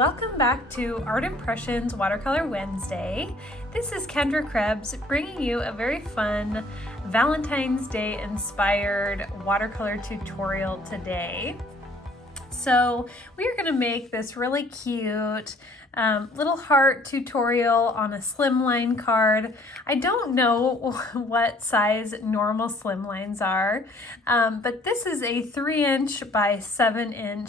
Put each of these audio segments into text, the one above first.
Welcome back to Art Impressions Watercolor Wednesday. This is Kendra Krebs bringing you a very fun Valentine's Day inspired watercolor tutorial today. So we are going to make this really cute little heart tutorial on a Slimline card. I don't know what size normal Slimlines are, but this is a 3" by 7"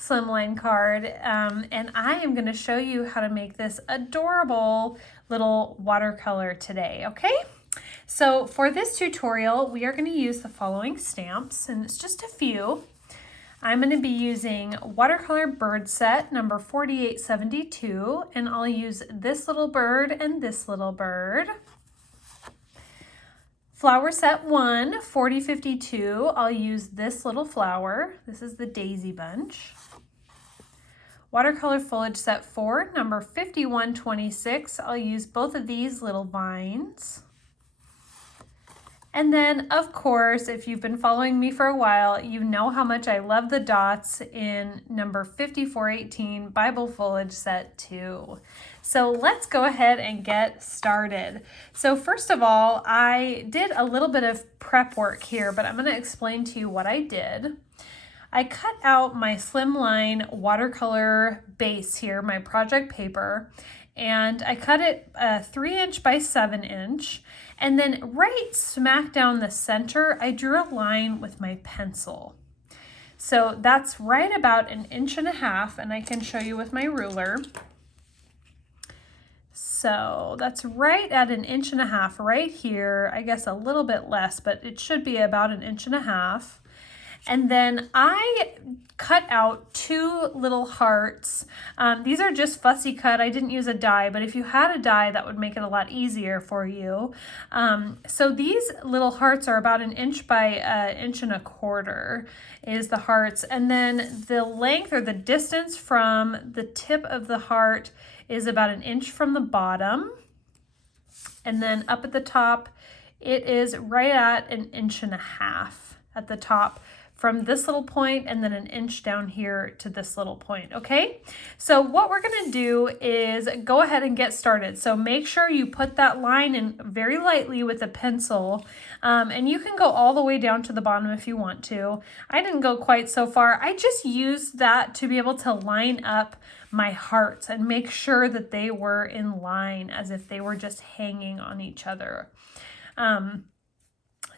Slimline card, and I am going to show you how to make this adorable little watercolor today, okay? So for this tutorial, we are going to use the following stamps, and it's just a few. I'm going to be using Watercolor Bird Set number 4872, and I'll use this little bird and this little bird. Flower Set 1, 4052, I'll use this little flower. This is the daisy bunch. Watercolor Foliage Set 4, number 5126, I'll use both of these little vines. And then, of course, if you've been following me for a while, you know how much I love the dots in number 5418, Bible Foliage Set 2. So let's go ahead and get started. So first of all, I did a little bit of prep work here, but I'm going to explain to you what I did. I cut out my Slimline watercolor base here, my project paper, and I cut it 3" by 7". And then right smack down the center, I drew a line with my pencil. So that's right about 1.5 inches, and I can show you with my ruler. So that's right at 1.5 inches right here. I guess a little bit less, but it should be about 1.5 inches. And then I cut out 2 little hearts. These are just fussy cut. I didn't use a die, but if you had a die, that would make it a lot easier for you. So these little hearts are about 1 inch by 1.25 inches is the hearts. And then the length or the distance from the tip of the heart is about 1 inch from the bottom. And then up at the top, it is right at 1.5 inches at the top, from this little point, and then 1 inch down here to this little point, okay? So what we're gonna do is go ahead and get started. So make sure you put that line in very lightly with a pencil, and you can go all the way down to the bottom if you want to. I didn't go quite so far. I just used that to be able to line up my hearts and make sure that they were in line as if they were just hanging on each other.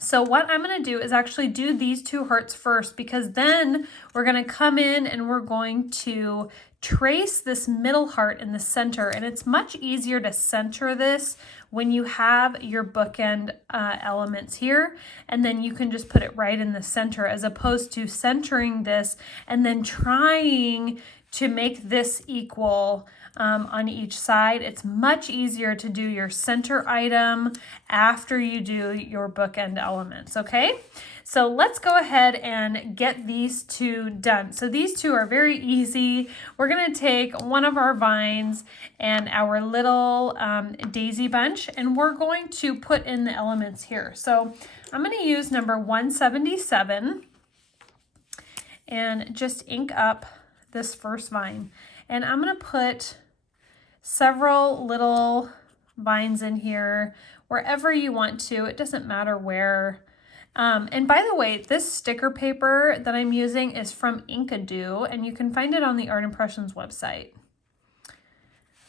So what I'm going to do is actually do these 2 hearts first, because then we're going to come in and we're going to trace this middle heart in the center. And it's much easier to center this when you have your bookend elements here, and then you can just put it right in the center, as opposed to centering this and then trying to make this equal on each side. It's much easier to do your center item after you do your bookend elements, okay? So let's go ahead and get these 2 done. So these 2 are very easy. We're gonna take one of our vines and our little daisy bunch, and we're going to put in the elements here. So I'm gonna use number 177 and just ink up this first vine. And I'm gonna put several little vines in here, wherever you want to. It doesn't matter where. And by the way, this sticker paper that I'm using is from Inkadoo, and you can find it on the Art Impressions website.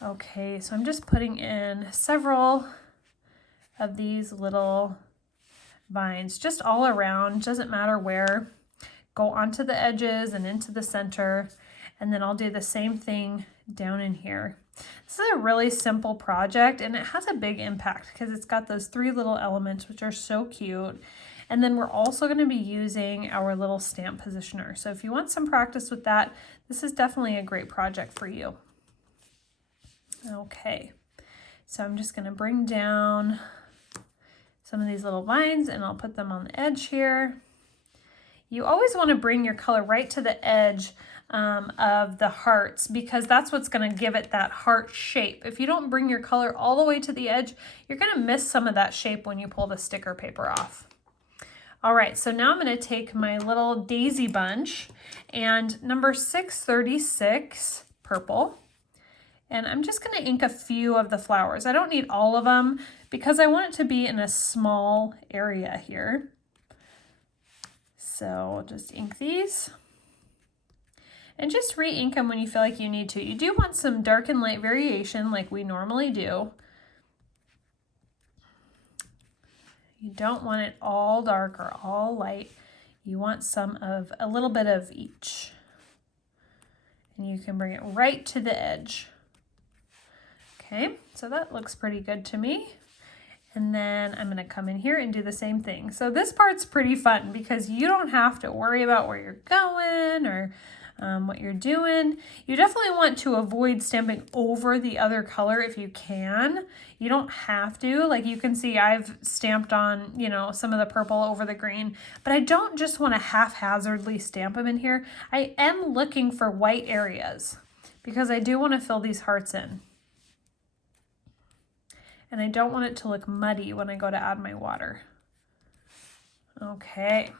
Okay, so I'm just putting in several of these little vines, just all around, doesn't matter where. Go onto the edges and into the center, and then I'll do the same thing down in here. This is a really simple project, and it has a big impact because it's got those 3 little elements, which are so cute. And then we're also going to be using our little stamp positioner. So if you want some practice with that, this is definitely a great project for you. Okay, so I'm just going to bring down some of these little vines, and I'll put them on the edge here. You always want to bring your color right to the edge of the hearts, because that's what's going to give it that heart shape. If you don't bring your color all the way to the edge, you're going to miss some of that shape when you pull the sticker paper off. All right, so now I'm going to take my little daisy bunch and number 636 purple, And I'm just going to ink a few of the flowers. I don't need all of them because I want it to be in a small area here. So I'll just ink these. And just re-ink them when you feel like you need to. You do want some dark and light variation like we normally do. You don't want it all dark or all light. You want a little bit of each. And you can bring it right to the edge. Okay, so that looks pretty good to me. And then I'm gonna come in here and do the same thing. So this part's pretty fun because you don't have to worry about where you're going or what you're doing. You definitely want to avoid stamping over the other color if you can. You don't have to. Like you can see I've stamped on, you know, some of the purple over the green, but I don't just want to haphazardly stamp them in here. I am looking for white areas because I do want to fill these hearts in. And I don't want it to look muddy when I go to add my water. Okay,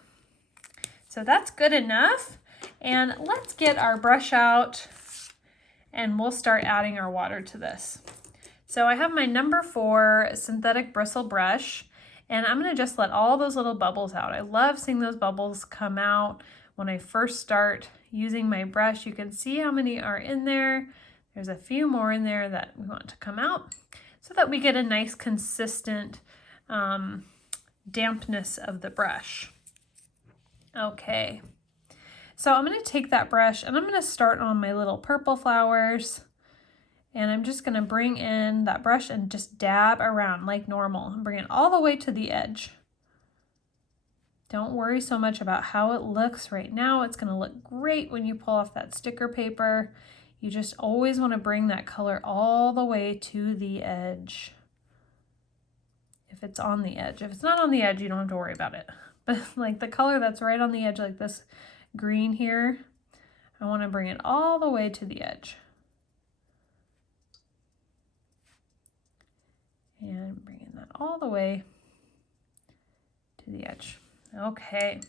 so that's good enough. And let's get our brush out and we'll start adding our water to this. So I have my number 4 synthetic bristle brush and I'm gonna just let all those little bubbles out. I love seeing those bubbles come out when I first start using my brush. You can see how many are in there. There's a few more in there that we want to come out, so that we get a nice consistent dampness of the brush. Okay, so I'm going to take that brush and I'm going to start on my little purple flowers, and I'm just going to bring in that brush and just dab around like normal and bring it all the way to the edge. Don't worry so much about how it looks right now. It's going to look great when you pull off that sticker paper. You just always want to bring that color all the way to the edge. If it's on the edge. If it's not on the edge, you don't have to worry about it. But like the color that's right on the edge, like this green here, I want to bring it all the way to the edge. And bringing that all the way to the edge. Okay.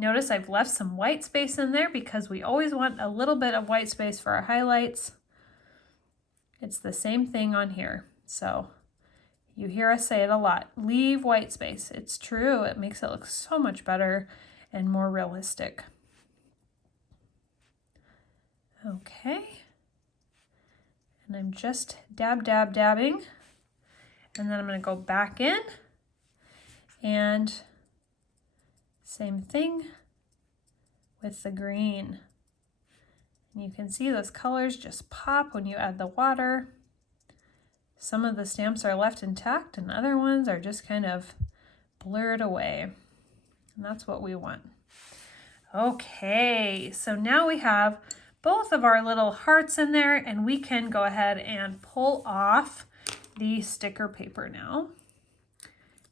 Notice I've left some white space in there because we always want a little bit of white space for our highlights. It's the same thing on here. So you hear us say it a lot, leave white space. It's true, it makes it look so much better and more realistic. Okay, and I'm just dabbing, and then I'm gonna go back in and same thing with the green. And you can see those colors just pop when you add the water. Some of the stamps are left intact and other ones are just kind of blurred away. And that's what we want. Okay, so now we have both of our little hearts in there and we can go ahead and pull off the sticker paper now.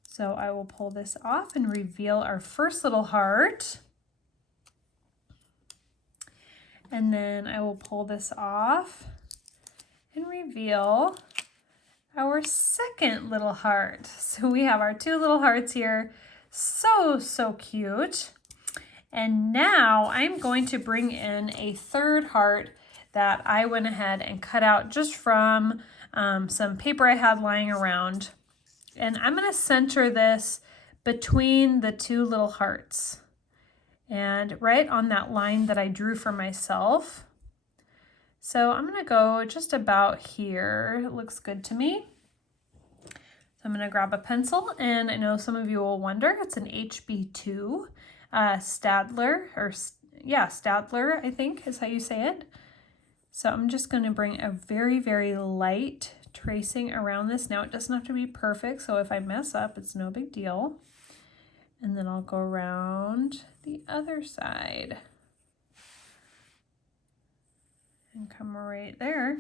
So I will pull this off and reveal our first little heart. And then I will pull this off and reveal our second little heart. So we have our 2 little hearts here. So cute. And now I'm going to bring in a 3rd heart that I went ahead and cut out just from some paper I had lying around. And I'm going to center this between the 2 little hearts and right on that line that I drew for myself. So I'm going to go just about here. It looks good to me. So I'm going to grab a pencil, and I know some of you will wonder, it's an HB2 Staedtler, or yeah, Staedtler, I think is how you say it. So I'm just going to bring a very light tracing around this. Now it doesn't have to be perfect, so if I mess up, it's no big deal. And then I'll go around the other side and come right there.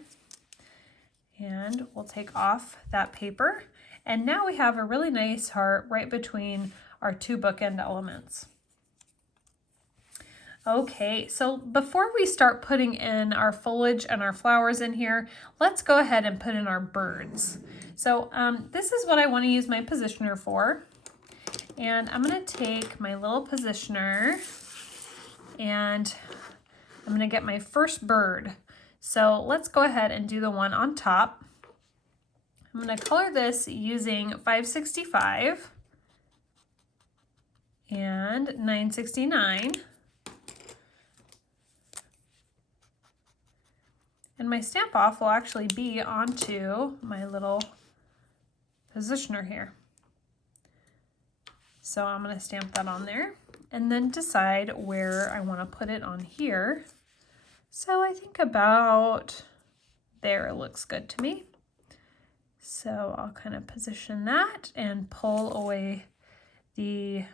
And we'll take off that paper. And now we have a really nice heart right between our 2 bookend elements. Okay, so before we start putting in our foliage and our flowers in here, let's go ahead and put in our birds. So this is what I want to use my positioner for. And I'm going to take my little positioner and I'm going to get my first bird. So let's go ahead and do the one on top. I'm going to color this using 565 and 969. And my stamp off will actually be onto my little positioner here. So I'm going to stamp that on there and then decide where I want to put it on here. So I think about there looks good to me. So I'll kind of position that and pull away the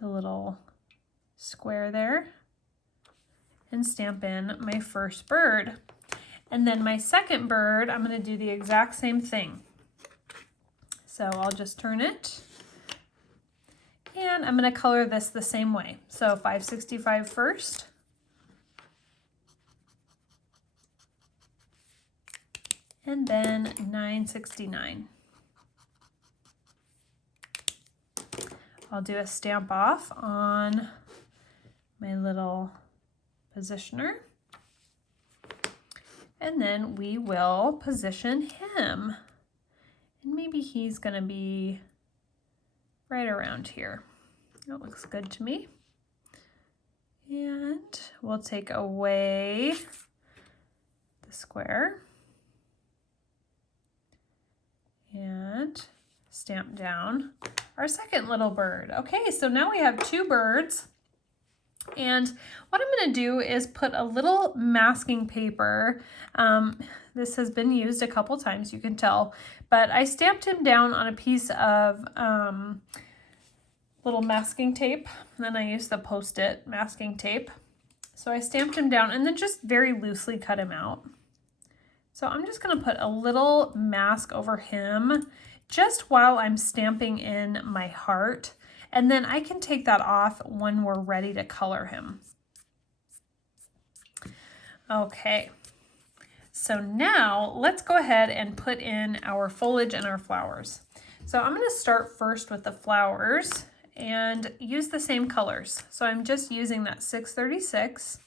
little square there and stamp in my first bird. And then my second bird, I'm going to do the exact same thing. So I'll just turn it and I'm going to color this the same way. So 565 first. And then 969. I'll do a stamp off on my little positioner. And then we will position him. And maybe he's going to be right around here. That looks good to me. And we'll take away the square and stamp down our second little bird. Okay, so now we have two birds. And what I'm going to do is put a little masking paper. This has been used a couple times, you can tell, but I stamped him down on a piece of little masking tape. And then I used the Post-it masking tape. So I stamped him down and then just very loosely cut him out. So I'm just going to put a little mask over him just while I'm stamping in my heart. And then I can take that off when we're ready to color him. Okay, so now let's go ahead and put in our foliage and our flowers. So I'm going to start first with the flowers and use the same colors. So I'm just using that 636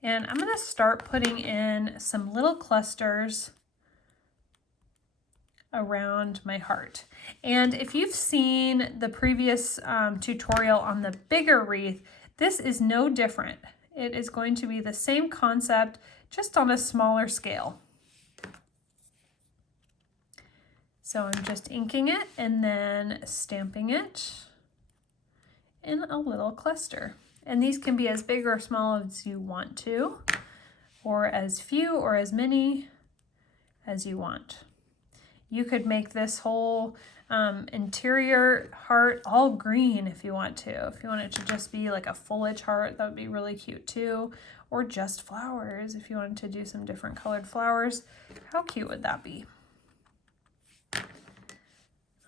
and I'm going to start putting in some little clusters around my heart. And if you've seen the previous tutorial on the bigger wreath, this is no different. It is going to be the same concept, just on a smaller scale. So I'm just inking it and then stamping it in a little cluster. And these can be as big or small as you want to, or as few or as many as you want. You could make this whole interior heart all green if you want to. If you want it to just be like a foliage heart, that would be really cute too. Or just flowers if you wanted to do some different colored flowers. How cute would that be?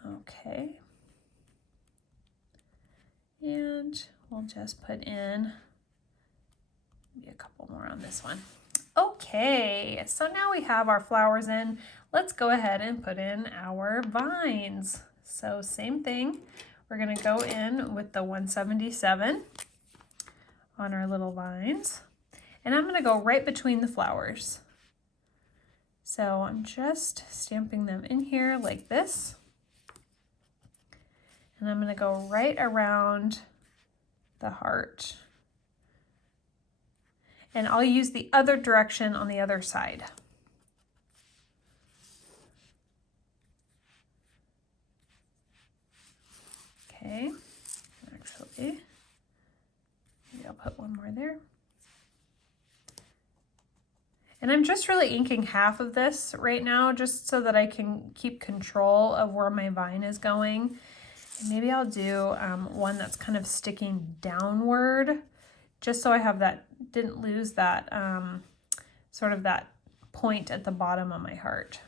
Okay. And we'll just put in maybe a couple more on this one. Okay, so now we have our flowers in. Let's go ahead and put in our vines. So same thing, we're going to go in with the 177 on our little vines. And I'm going to go right between the flowers. So I'm just stamping them in here like this. And I'm going to go right around the heart. And I'll use the other direction on the other side. Okay, actually, maybe I'll put one more there. And I'm just really inking half of this right now, just so that I can keep control of where my vine is going. And maybe I'll do one that's kind of sticking downward, just so I have that, didn't lose that sort of that point at the bottom of my heart.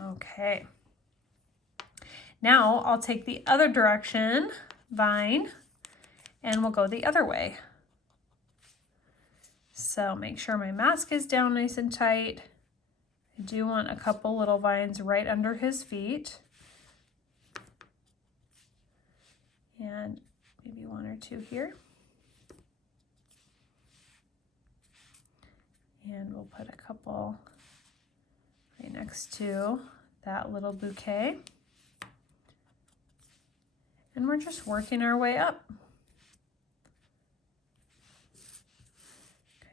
Okay. Now I'll take the other direction, vine, and we'll go the other way. So make sure my mask is down nice and tight. I do want a couple little vines right under his feet. And maybe one or two here. And we'll put a couple right next to that little bouquet. And we're just working our way up.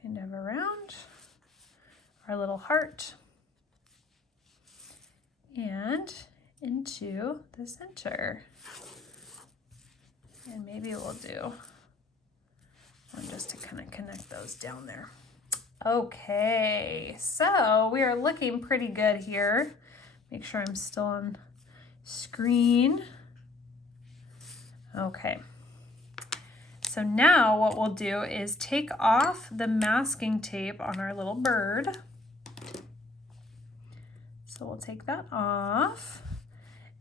Kind of around our little heart and into the center. And maybe we'll do one just to kind of connect those down there. Okay, so we are looking pretty good here. Make sure I'm still on screen. Okay. So now what we'll do is take off the masking tape on our little bird. So we'll take that off.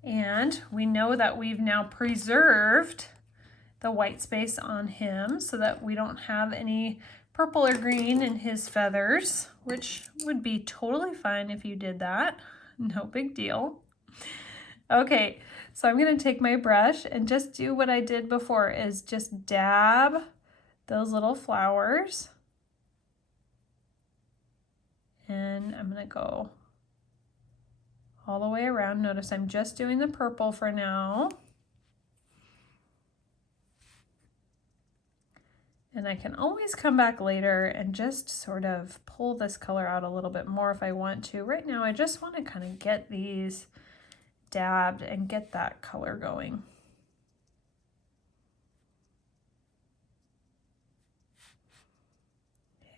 And we know that we've now preserved the white space on him so that we don't have any purple or green in his feathers, which would be totally fine if you did that. No big deal. Okay, so I'm going to take my brush and just do what I did before, is just dab those little flowers. And I'm going to go all the way around. Notice I'm just doing the purple for now. And I can always come back later and just sort of pull this color out a little bit more if I want to. Right now, I just want to kind of get these dabbed and get that color going.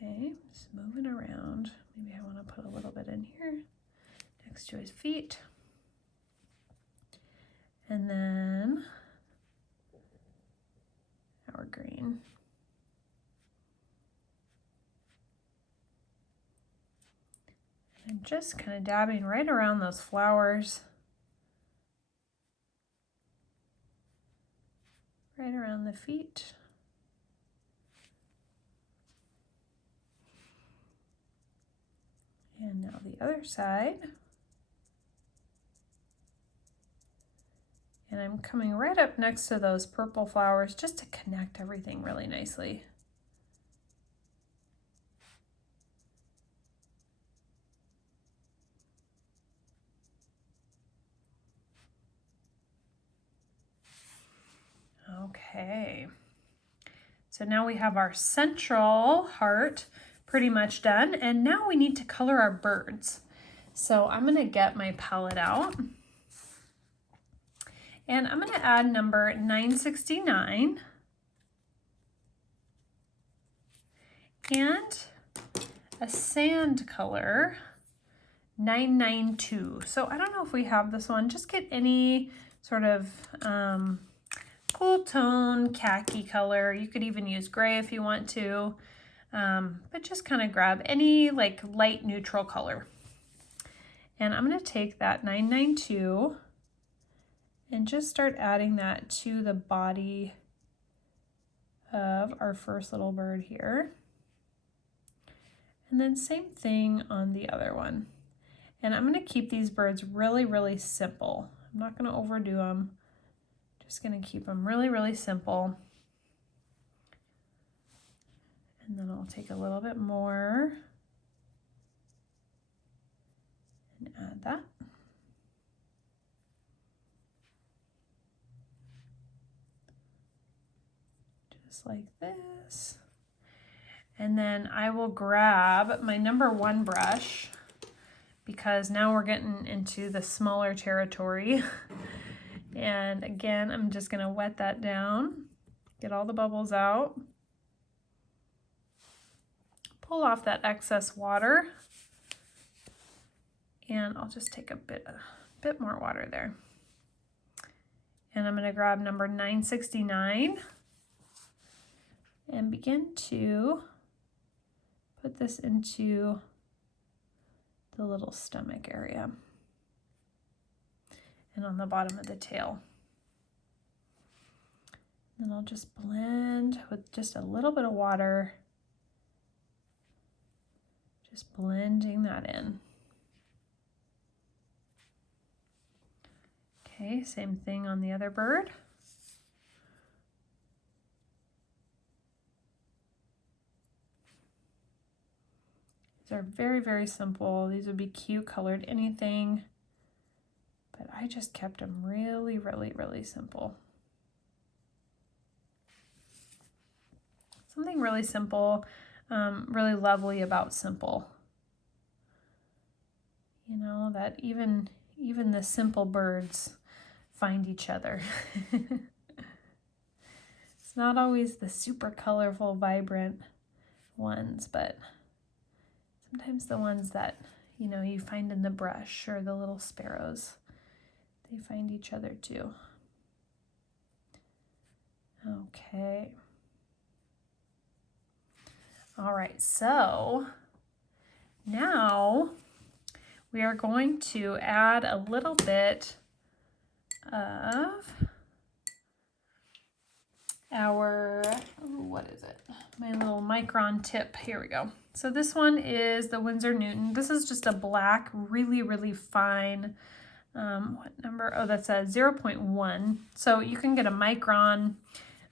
Okay, just moving around. Maybe I want to put a little bit in here next to his feet. And then our green. And just kind of dabbing right around those flowers. Right around the feet. And now the other side. And I'm coming right up next to those purple flowers just to connect everything really nicely. Okay, so now we have our central heart pretty much done, and now we need to color our birds. So I'm going to get my palette out, and I'm going to add number 969 and a sand color 992. So I don't know if we have this one. Just get any sort of cool tone khaki color. You could even use gray if you want to, but just kind of grab any like light neutral color. And I'm going to take that 992 and just start adding that to the body of our first little bird here. And then same thing on the other one. And I'm going to keep these birds really, really simple. I'm not going to overdo them. Just going to keep them really, really simple. And then I'll take a little bit more and add that. Just like this. And then I will grab my number 1 brush, because now we're getting into the smaller territory. And again, I'm just going to wet that down, get all the bubbles out, pull off that excess water, and I'll just take a bit more water there. And I'm going to grab number 969 and begin to put this into the little stomach area and on the bottom of the tail. Then I'll just blend with just a little bit of water, just blending that in. Okay, same thing on the other bird. are very, very simple. These would be cute colored anything, but I just kept them really, really, really simple. Something really simple, really lovely about simple. You know, that even the simple birds find each other. It's not always the super colorful, vibrant ones, but sometimes the ones that, you know, you find in the brush or the little sparrows, they find each other too. Okay. All right, so now we are going to add a little bit of our, what is it? My little micron tip. Here we go. So this one is the Winsor Newton. This is just a black, really, really fine, what number? Oh, that's a 0.1. So you can get a micron,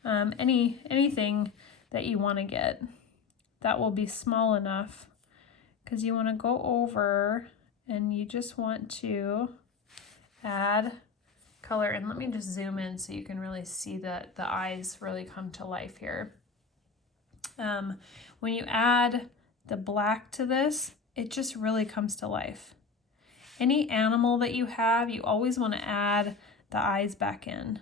anything that you want to get. That will be small enough because you want to go over and you just want to add color. And let me just zoom in so you can really see that the eyes really come to life here. When you add the black to this, it just really comes to life. Any animal that you have, you always want to add the eyes back in.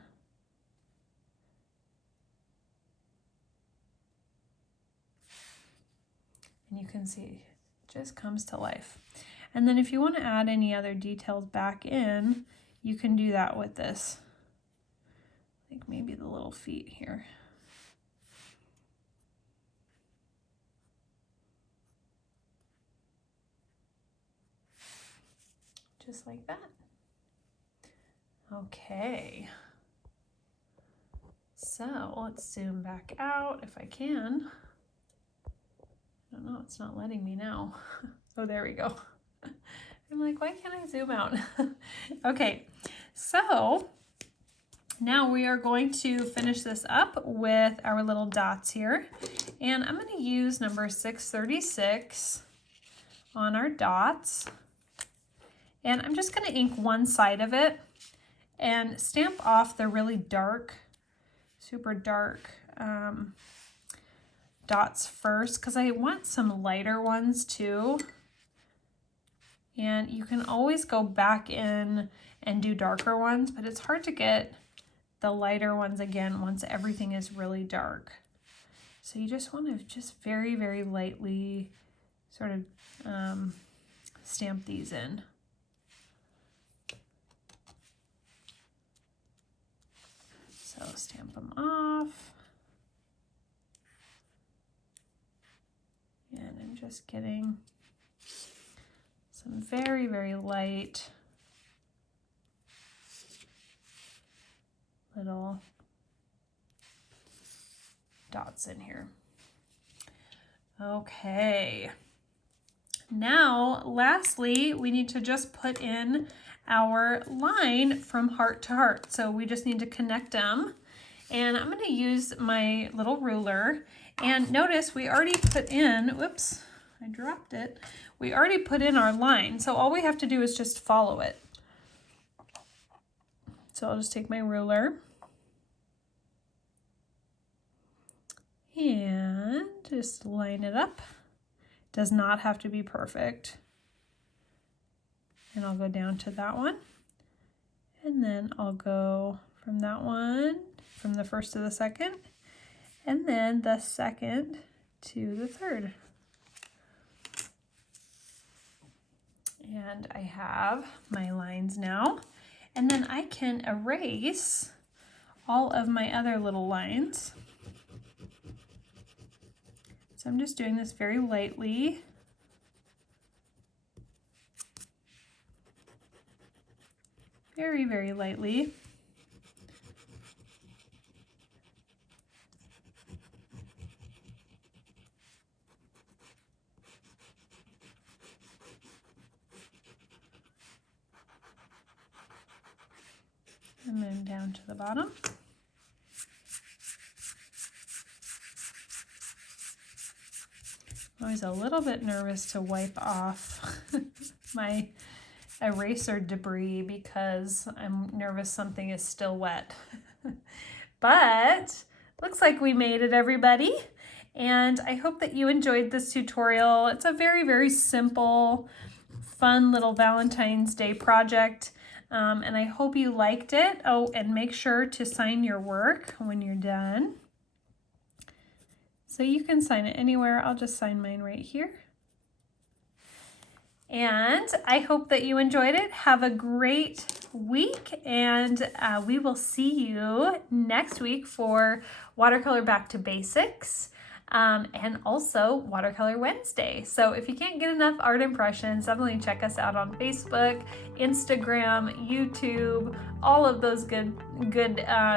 And you can see it just comes to life. And then if you want to add any other details back in, you can do that with this. Like maybe the little feet here. Just like that. Okay. So let's zoom back out if I can. I don't know, it's not letting me now. Oh, there we go. I'm like, why can't I zoom out? Okay, so now we are going to finish this up with our little dots here. And I'm going to use number 636 on our dots. And I'm just going to ink one side of it and stamp off the really dark, super dark dots first, because I want some lighter ones too. And you can always go back in and do darker ones, but it's hard to get the lighter ones again once everything is really dark. So you just want to just very, very lightly sort of stamp these in. So stamp them off. And I'm just getting some very, very light little dots in here. Okay. Now, lastly, we need to just put in our line from heart to heart. So we just need to connect them. And I'm going to use my little ruler. And notice we already put in, whoops, I dropped it. We already put in our line. So all we have to do is just follow it. So I'll just take my ruler and just line it up. Does not have to be perfect. And I'll go down to that one. And then I'll go from that one, from the first to the second, and then the second to the third. And I have my lines now. And then I can erase all of my other little lines. So I'm just doing this very lightly. Very, very lightly. And then down to the bottom. I'm always a little bit nervous to wipe off my eraser debris because I'm nervous something is still wet. But looks like we made it, everybody. And I hope that you enjoyed this tutorial. It's a very, very simple, fun little Valentine's Day project. And I hope you liked it. Oh, and make sure to sign your work when you're done. So you can sign it anywhere. I'll just sign mine right here. And I hope that you enjoyed it. Have a great week, and we will see you next week for Watercolor Back to Basics. And also Watercolor Wednesday. So if you can't get enough art impressions, definitely check us out on Facebook, Instagram, YouTube, all of those good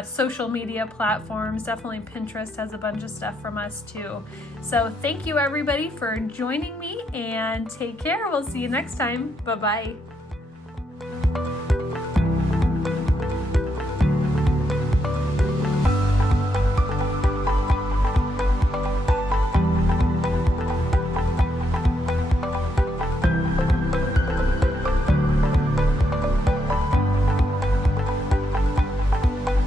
social media platforms. Definitely Pinterest has a bunch of stuff from us too. So thank you everybody for joining me, and take care. We'll see you next time. Bye-bye.